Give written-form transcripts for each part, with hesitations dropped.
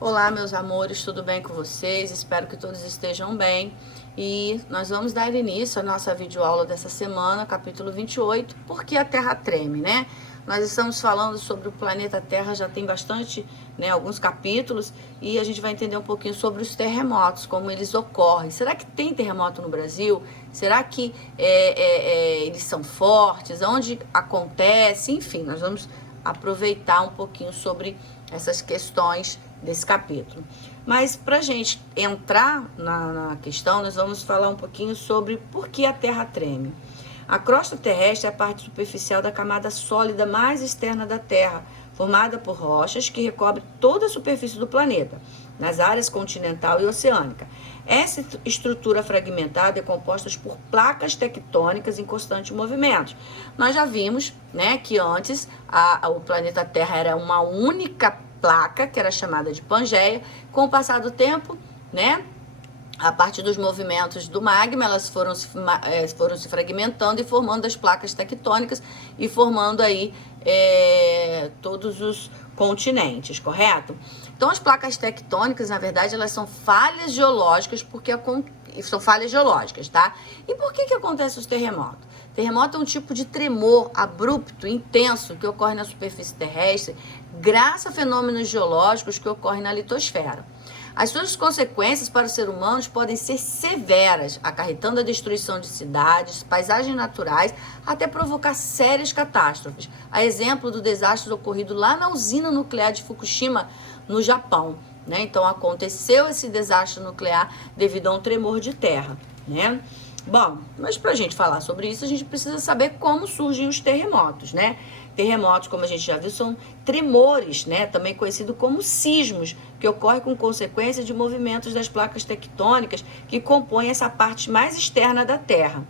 Olá, meus amores, tudo bem com vocês? Espero que todos estejam bem. E nós vamos dar início à nossa videoaula dessa semana, capítulo 28, Por que a Terra treme, né? Nós estamos falando sobre o planeta Terra, já tem bastante, né, alguns capítulos, e a gente vai entender um pouquinho sobre os terremotos, como eles ocorrem. Será que tem terremoto no Brasil? Será que eles são fortes? Onde acontece? Enfim, nós vamos aproveitar um pouquinho sobre essas questões desse capítulo. Mas para a gente entrar na questão, nós vamos falar um pouquinho sobre por que a Terra treme. A crosta terrestre é a parte superficial da camada sólida mais externa da Terra, formada por rochas que recobrem toda a superfície do planeta, nas áreas continental e oceânica. Essa estrutura fragmentada é composta por placas tectônicas em constante movimento. Nós já vimos, né, que antes o planeta Terra era uma única placa, que era chamada de Pangeia. Com o passar do tempo, né, a partir dos movimentos do magma, elas foram se fragmentando e formando as placas tectônicas e formando aí todos os continentes, correto? Então, as placas tectônicas, na verdade, elas são falhas geológicas, são falhas geológicas, tá? E por que acontece os terremotos? Terremoto é um tipo de tremor abrupto, intenso, que ocorre na superfície terrestre, graças a fenômenos geológicos que ocorrem na litosfera. As suas consequências para os seres humanos podem ser severas, acarretando a destruição de cidades, paisagens naturais, até provocar sérias catástrofes. A exemplo do desastre ocorrido lá na usina nuclear de Fukushima, no Japão, né? Então, aconteceu esse desastre nuclear devido a um tremor de terra, né? Bom, mas para a gente falar sobre isso, a gente precisa saber como surgem os terremotos, né? Terremotos, como a gente já viu, são tremores, né? Também conhecido como sismos, que ocorrem com consequência de movimentos das placas tectônicas que compõem essa parte mais externa da Terra.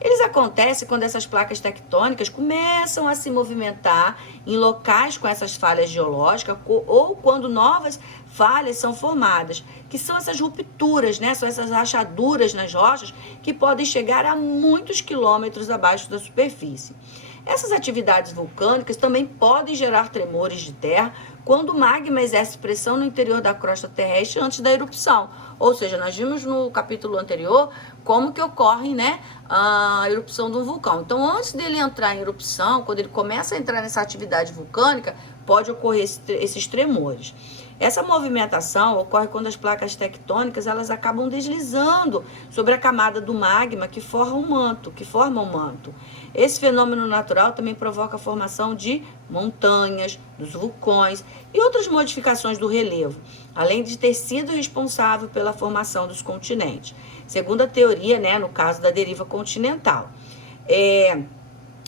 Eles acontecem quando essas placas tectônicas começam a se movimentar em locais com essas falhas geológicas ou quando novas falhas são formadas, que são essas rupturas, né? São essas rachaduras nas rochas que podem chegar a muitos quilômetros abaixo da superfície. Essas atividades vulcânicas também podem gerar tremores de terra quando o magma exerce pressão no interior da crosta terrestre antes da erupção. Ou seja, nós vimos no capítulo anterior como que ocorre, né, a erupção de um vulcão. Então, antes dele entrar em erupção, quando ele começa a entrar nessa atividade vulcânica, pode ocorrer esses tremores. Essa movimentação ocorre quando as placas tectônicas elas acabam deslizando sobre a camada do magma que forma o manto. Esse fenômeno natural também provoca a formação de montanhas, dos vulcões e outras modificações do relevo, além de ter sido responsável pela formação dos continentes, segundo a teoria, né, no caso da deriva continental.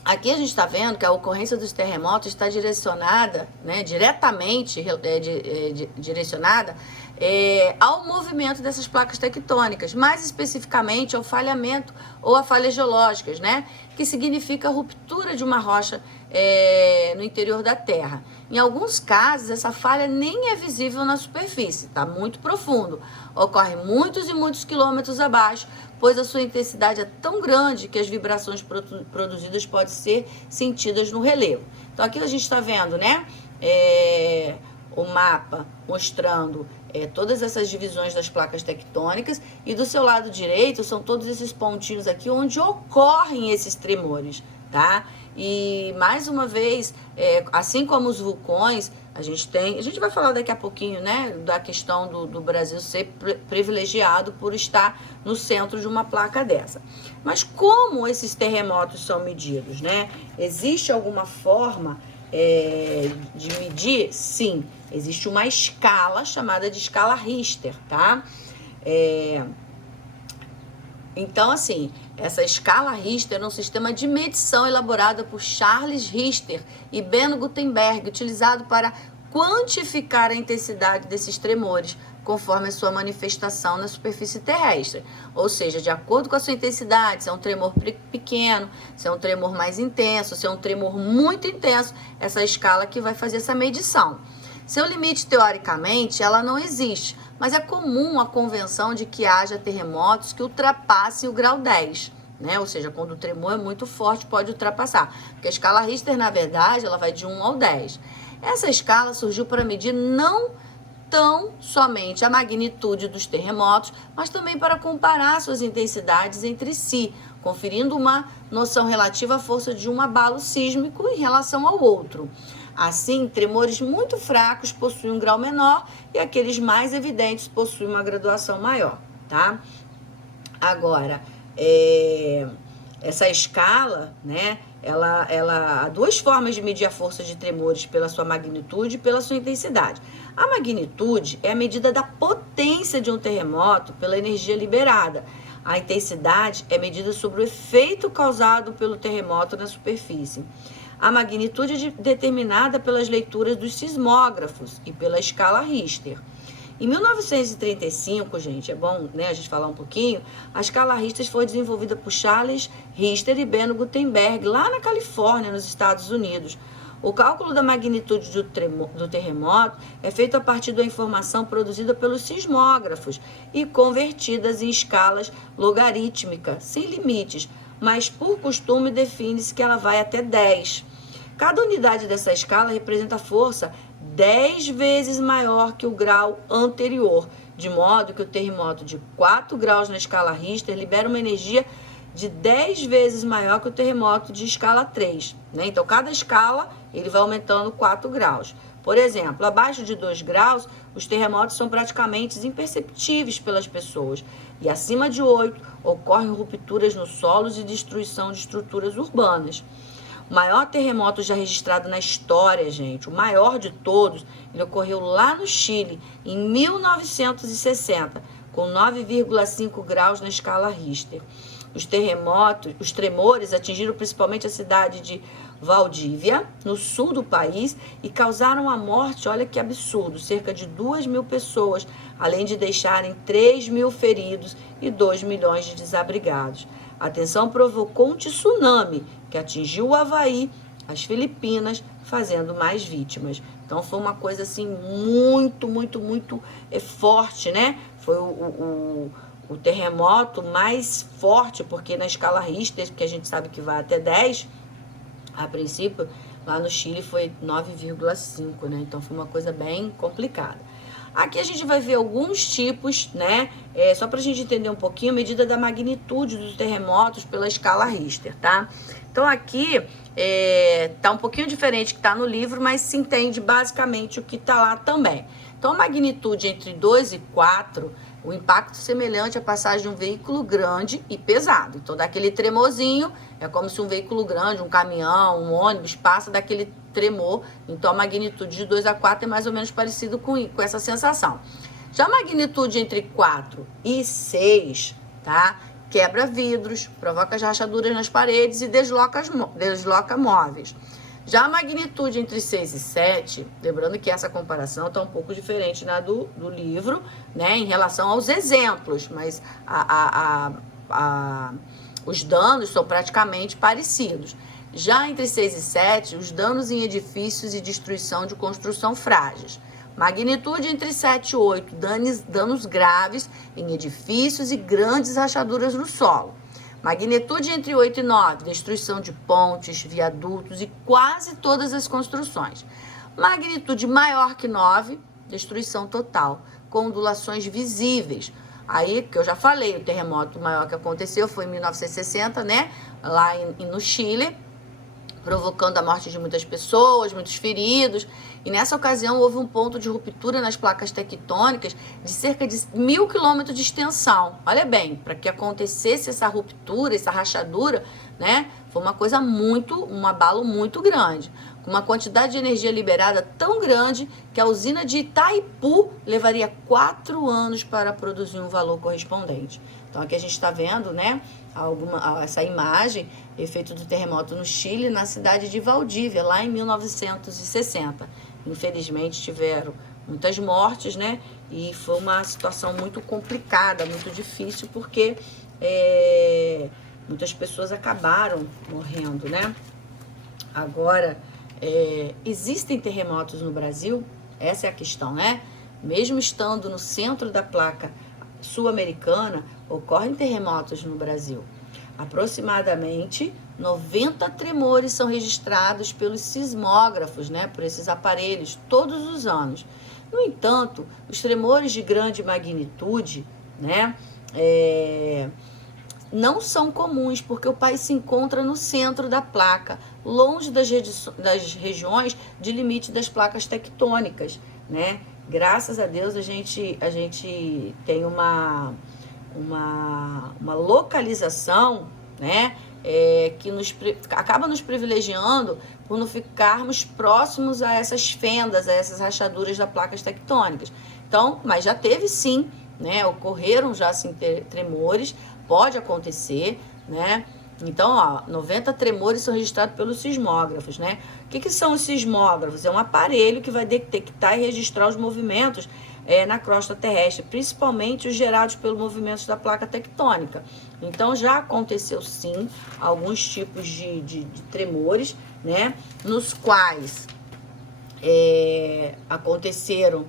Aqui a gente está vendo que a ocorrência dos terremotos está direcionada, né, diretamente direcionada ao movimento dessas placas tectônicas, mais especificamente ao falhamento ou a falhas geológicas, né, que significa a ruptura de uma rocha no interior da Terra. Em alguns casos, essa falha nem é visível na superfície, está muito profundo, ocorre muitos e muitos quilômetros abaixo, pois a sua intensidade é tão grande que as vibrações produzidas podem ser sentidas no relevo. Então, aqui a gente está vendo, né, o mapa mostrando todas essas divisões das placas tectônicas e do seu lado direito são todos esses pontinhos aqui onde ocorrem esses tremores, tá? E mais uma vez, assim como os vulcões, a gente vai falar daqui a pouquinho, né, da questão do Brasil ser privilegiado por estar no centro de uma placa dessa. Mas como esses terremotos são medidos, né? Existe alguma forma de medir? Sim, existe uma escala chamada de escala Richter, tá? Então, assim, essa escala Richter é um sistema de medição elaborado por Charles Richter e Beno Gutenberg, utilizado para quantificar a intensidade desses tremores, conforme a sua manifestação na superfície terrestre. Ou seja, de acordo com a sua intensidade, se é um tremor pequeno, se é um tremor mais intenso, se é um tremor muito intenso, essa escala que vai fazer essa medição. Seu limite, teoricamente, ela não existe, mas é comum a convenção de que haja terremotos que ultrapassem o grau 10, né? Ou seja, quando o tremor é muito forte, pode ultrapassar. Porque a escala Richter, na verdade, ela vai de 1 ao 10. Essa escala surgiu para medir não tão somente a magnitude dos terremotos, mas também para comparar suas intensidades entre si, conferindo uma noção relativa à força de um abalo sísmico em relação ao outro. Assim, tremores muito fracos possuem um grau menor e aqueles mais evidentes possuem uma graduação maior, tá? Agora, essa escala, né, ela há duas formas de medir a força de tremores, pela sua magnitude e pela sua intensidade. A magnitude é a medida da potência de um terremoto pela energia liberada. A intensidade é medida sobre o efeito causado pelo terremoto na superfície. A magnitude é determinada pelas leituras dos sismógrafos e pela escala Richter. Em 1935, gente, é bom, né, a gente falar um pouquinho, a escala Richter foi desenvolvida por Charles Richter e Benno Gutenberg, lá na Califórnia, nos Estados Unidos. O cálculo da magnitude do terremoto é feito a partir da informação produzida pelos sismógrafos e convertidas em escalas logarítmicas, sem limites, mas por costume define-se que ela vai até 10. Cada unidade dessa escala representa a força 10 vezes maior que o grau anterior, de modo que o terremoto de 4 graus na escala Richter libera uma energia de 10 vezes maior que o terremoto de escala 3. Né? Então, cada escala ele vai aumentando 4 graus. Por exemplo, abaixo de 2 graus, os terremotos são praticamente imperceptíveis pelas pessoas. E acima de 8, ocorrem rupturas nos solos e destruição de estruturas urbanas. O maior terremoto já registrado na história, gente, o maior de todos, ele ocorreu lá no Chile, em 1960, com 9,5 graus na escala Richter. Os tremores atingiram principalmente a cidade de Valdívia, no sul do país, e causaram a morte, olha que absurdo, cerca de 2.000 pessoas, além de deixarem 3.000 feridos e 2 milhões de desabrigados. A tensão provocou um tsunami que atingiu o Havaí, as Filipinas, fazendo mais vítimas. Então foi uma coisa assim muito forte, né? Foi o terremoto mais forte, porque na escala Richter, que a gente sabe que vai até 10, a princípio, lá no Chile foi 9,5, né? Então foi uma coisa bem complicada. Aqui a gente vai ver alguns tipos, né? Só para a gente entender um pouquinho, a medida da magnitude dos terremotos pela escala Richter, tá? Então aqui tá um pouquinho diferente que tá no livro, mas se entende basicamente o que tá lá também. Então a magnitude entre 2 e 4, o impacto semelhante à passagem de um veículo grande e pesado. Então dá aquele tremorzinho, é como se um veículo grande, um caminhão, um ônibus, passa daquele tremor. Então a magnitude de 2 a 4 é mais ou menos parecido com essa sensação. Já a magnitude entre 4 e 6, tá? Quebra vidros, provoca rachaduras nas paredes e desloca móveis. Já a magnitude entre 6 e 7, lembrando que essa comparação está um pouco diferente na do livro, né, em relação aos exemplos, mas os danos são praticamente parecidos. Já entre 6 e 7, os danos em edifícios e destruição de construção frágeis. Magnitude entre 7 e 8, danos graves em edifícios e grandes rachaduras no solo. Magnitude entre 8 e 9, destruição de pontes, viadutos e quase todas as construções. Magnitude maior que 9, destruição total, com ondulações visíveis. Aí, que eu já falei, o terremoto maior que aconteceu foi em 1960, né? Lá no Chile, provocando a morte de muitas pessoas, muitos feridos. E nessa ocasião houve um ponto de ruptura nas placas tectônicas de cerca de 1.000 quilômetros de extensão. Olha bem, para que acontecesse essa ruptura, essa rachadura, né? Foi uma coisa um abalo muito grande. Com uma quantidade de energia liberada tão grande que a usina de Itaipu levaria 4 anos para produzir um valor correspondente. Então aqui a gente está vendo, né, essa imagem, efeito do terremoto no Chile, na cidade de Valdívia, lá em 1960. Infelizmente tiveram muitas mortes, né, e foi uma situação muito complicada, muito difícil, porque muitas pessoas acabaram morrendo, né. Agora, existem terremotos no Brasil? Essa é a questão, né? Mesmo estando no centro da placa sul-americana, ocorrem terremotos no Brasil. Aproximadamente 90 tremores são registrados pelos sismógrafos, né? Por esses aparelhos, todos os anos. No entanto, os tremores de grande magnitude, né, não são comuns, porque o país se encontra no centro da placa, longe das regiões de limite das placas tectônicas, né? Graças a Deus a gente tem uma localização, né, que acaba nos privilegiando por não ficarmos próximos a essas fendas, a essas rachaduras das placas tectônicas. Então, mas já teve sim, né, ocorreram já assim tremores, pode acontecer, né? Então, ó, 90 tremores são registrados pelos sismógrafos, né? O que são os sismógrafos? É um aparelho que vai detectar e registrar os movimentos na crosta terrestre, principalmente os gerados pelos movimentos da placa tectônica. Então, já aconteceu sim alguns tipos de tremores, né? Nos quais aconteceram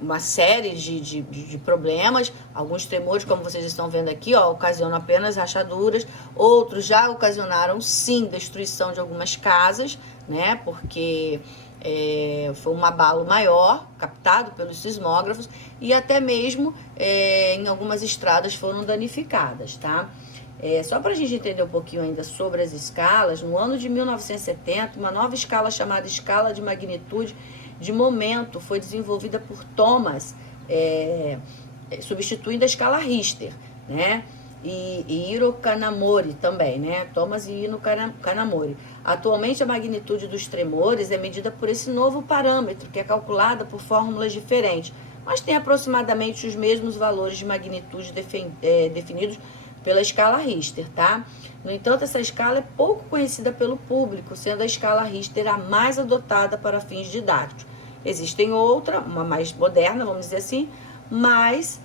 uma série de problemas, alguns tremores, como vocês estão vendo aqui, ó, ocasionam apenas rachaduras, outros já ocasionaram, sim, destruição de algumas casas, né, porque foi um abalo maior, captado pelos sismógrafos, e até mesmo em algumas estradas foram danificadas, tá? Só para a gente entender um pouquinho ainda sobre as escalas, no ano de 1970, uma nova escala chamada escala de magnitude de momento foi desenvolvida por Thomas, substituindo a escala Richter, né? E Hiro Kanamori também, né? Thomas e Hiro Kanamori. Atualmente a magnitude dos tremores é medida por esse novo parâmetro, que é calculada por fórmulas diferentes, mas tem aproximadamente os mesmos valores de magnitude definidos pela escala Richter, tá? No entanto, essa escala é pouco conhecida pelo público, sendo a escala Richter a mais adotada para fins didáticos. Existem outra, uma mais moderna, vamos dizer assim, mas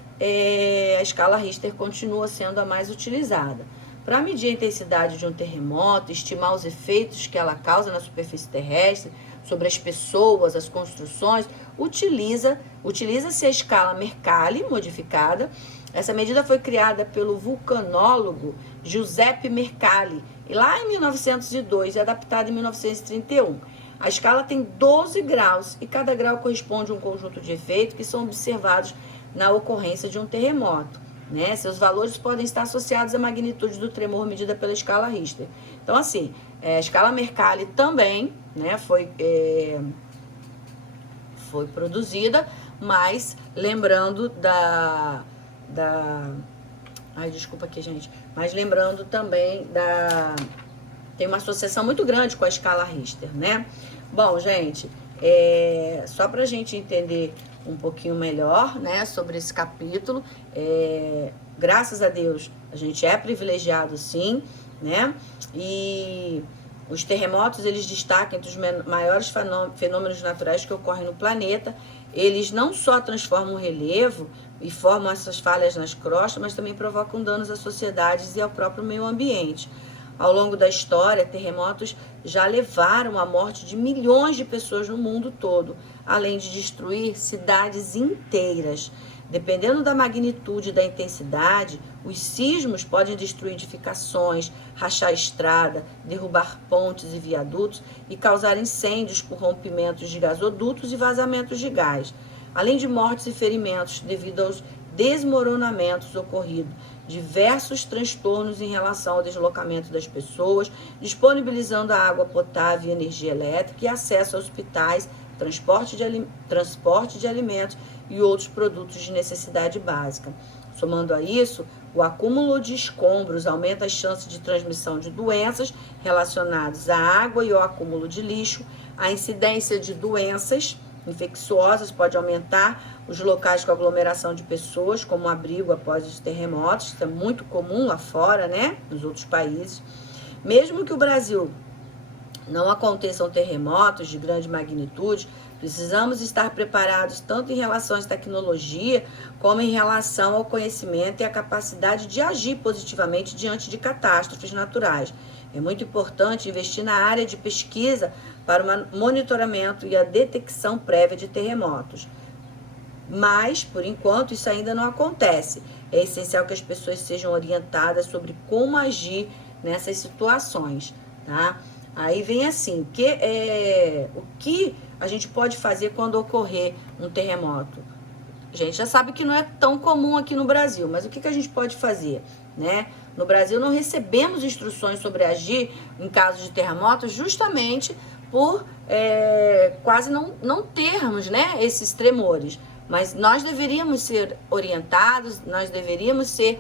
a escala Richter continua sendo a mais utilizada. Para medir a intensidade de um terremoto, estimar os efeitos que ela causa na superfície terrestre, sobre as pessoas, as construções, utiliza-se a escala Mercalli modificada. Essa medida foi criada pelo vulcanólogo Giuseppe Mercalli, e lá em 1902 e adaptada em 1931. A escala tem 12 graus e cada grau corresponde a um conjunto de efeitos que são observados na ocorrência de um terremoto, né? Seus valores podem estar associados à magnitude do tremor medida pela escala Richter. Então, assim, a escala Mercalli também, né, foi produzida, mas lembrando ai, desculpa aqui, gente. Mas lembrando também tem uma associação muito grande com a escala Richter, né? Bom, gente, só pra gente entender um pouquinho melhor, né, sobre esse capítulo, graças a Deus, a gente é privilegiado, sim, né? E os terremotos, eles destacam entre os maiores fenômenos naturais que ocorrem no planeta. Eles não só transformam o relevo e formam essas falhas nas crostas, mas também provocam danos às sociedades e ao próprio meio ambiente. Ao longo da história, terremotos já levaram à morte de milhões de pessoas no mundo todo, além de destruir cidades inteiras. Dependendo da magnitude e da intensidade, os sismos podem destruir edificações, rachar estrada, derrubar pontes e viadutos e causar incêndios por rompimentos de gasodutos e vazamentos de gás, além de mortes e ferimentos devido aos desmoronamentos ocorridos, diversos transtornos em relação ao deslocamento das pessoas, disponibilizando a água potável e energia elétrica e acesso a hospitais, transporte de alimentos e outros produtos de necessidade básica. Somando a isso, o acúmulo de escombros aumenta as chances de transmissão de doenças relacionadas à água e ao acúmulo de lixo. A incidência de doenças infecciosas pode aumentar os locais com aglomeração de pessoas, como abrigo após os terremotos. Isso é muito comum lá fora, né? Nos outros países. Mesmo que o Brasil não aconteçam terremotos de grande magnitude, precisamos estar preparados tanto em relação à tecnologia, como em relação ao conhecimento e à capacidade de agir positivamente diante de catástrofes naturais. É muito importante investir na área de pesquisa para o monitoramento e a detecção prévia de terremotos. Mas, por enquanto, isso ainda não acontece. É essencial que as pessoas sejam orientadas sobre como agir nessas situações, tá? Aí vem assim, o que a gente pode fazer quando ocorrer um terremoto? A gente já sabe que não é tão comum aqui no Brasil, mas o que a gente pode fazer, né? No Brasil não recebemos instruções sobre agir em caso de terremoto justamente por quase não termos, né, esses tremores. Mas nós deveríamos ser orientados, nós deveríamos ser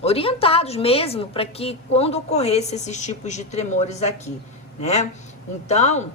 orientados mesmo para que quando ocorresse esses tipos de tremores aqui, né? Então,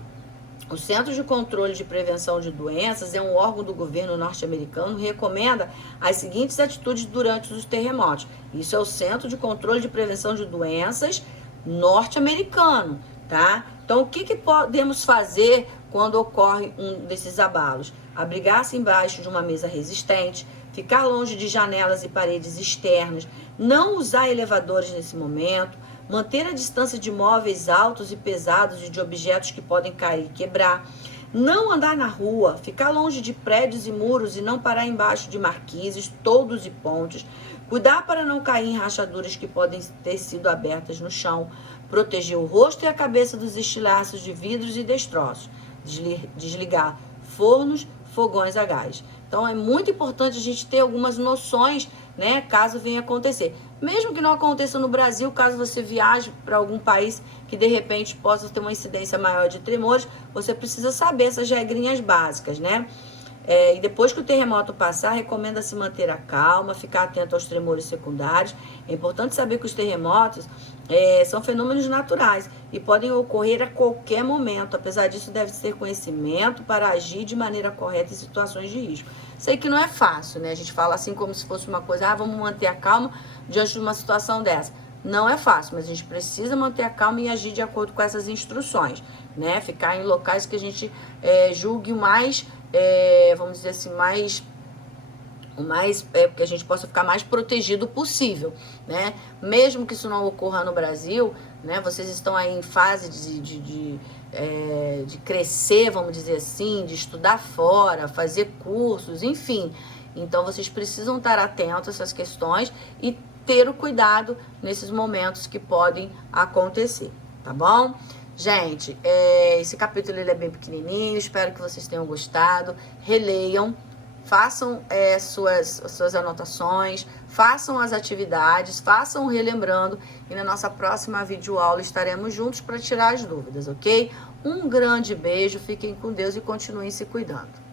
o Centro de Controle de Prevenção de Doenças é um órgão do governo norte-americano que recomenda as seguintes atitudes durante os terremotos. Isso é o Centro de Controle de Prevenção de Doenças norte-americano, tá? Então, o que podemos fazer quando ocorre um desses abalos? Abrigar-se embaixo de uma mesa resistente, ficar longe de janelas e paredes externas, não usar elevadores nesse momento, manter a distância de móveis altos e pesados e de objetos que podem cair e quebrar, não andar na rua, ficar longe de prédios e muros e não parar embaixo de marquises, toldos e pontes, cuidar para não cair em rachaduras que podem ter sido abertas no chão, proteger o rosto e a cabeça dos estilhaços de vidros e destroços, desligar fornos, fogões a gás. Então é muito importante a gente ter algumas noções, né, caso venha acontecer. Mesmo que não aconteça no Brasil, caso você viaje para algum país que de repente possa ter uma incidência maior de tremores, você precisa saber essas regrinhas básicas, né? E depois que o terremoto passar, recomenda-se manter a calma, ficar atento aos tremores secundários. É importante saber que os terremotos são fenômenos naturais e podem ocorrer a qualquer momento. Apesar disso, deve-se ter conhecimento para agir de maneira correta em situações de risco. Sei que não é fácil, né? A gente fala assim como se fosse uma coisa, vamos manter a calma diante de uma situação dessa. Não é fácil, mas a gente precisa manter a calma e agir de acordo com essas instruções, né? Ficar em locais que a gente julgue o mais, vamos dizer assim, que a gente possa ficar mais protegido possível, né? Mesmo que isso não ocorra no Brasil, né? Vocês estão aí em fase de crescer, vamos dizer assim, de estudar fora, fazer cursos, enfim. Então, vocês precisam estar atentos a essas questões e ter o cuidado nesses momentos que podem acontecer, tá bom? Gente, esse capítulo ele é bem pequenininho, espero que vocês tenham gostado. Releiam, façam suas anotações, façam as atividades, façam relembrando e na nossa próxima videoaula estaremos juntos para tirar as dúvidas, ok? Um grande beijo, fiquem com Deus e continuem se cuidando.